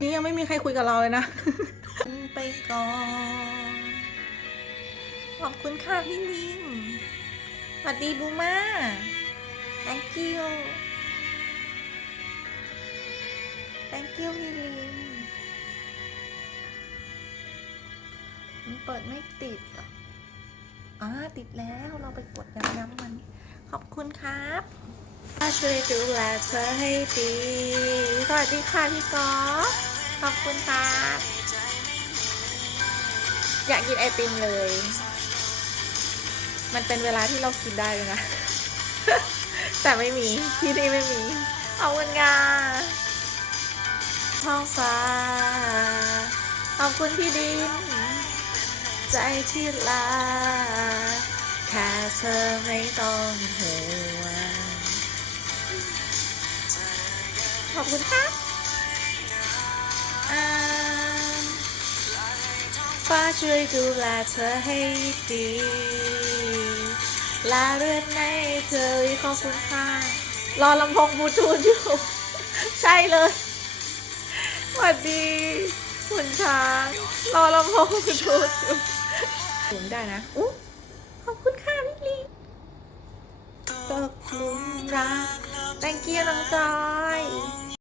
นี่ยังไม่มีใครคุยกับเราเลยนะ ไปก่อน ขอบคุณค่ะพี่ลิงสวัสดีบูมา thank you thank you พี่ลิงมันเปิดไม่ติดอะอ่าติดแล้วเราไปกดย้ำๆมัน ขอบคุณครับช่วยดูแลเธอให้ดีส วัสดีค่ะพี่กอฟขอบคุณครับอยากกินไอติมเลย มันเป็นเวลาที่เรากินได้เลยนะ แต่ไม่มี ที่นี่ไม่มี เอาเงินงาท้องฟ้า ขอบคุณพี่ดิน ใจที่ลา แค่เธอไม่ต้องห่วง ขอบคุณครับอ่าฟ้าช่วยดูแลเธอให้ดีลาเรือนในเธอขอบคุณค่ะรอลำโพงบลูทูธอยู่ ใช่เลยสวัสดีคุณช้างรอลำโพงบลูทูธอยู่ถึงได้นะอุ๊ขอบคุณค่ะพี่ลีตกหลุมรัก thank you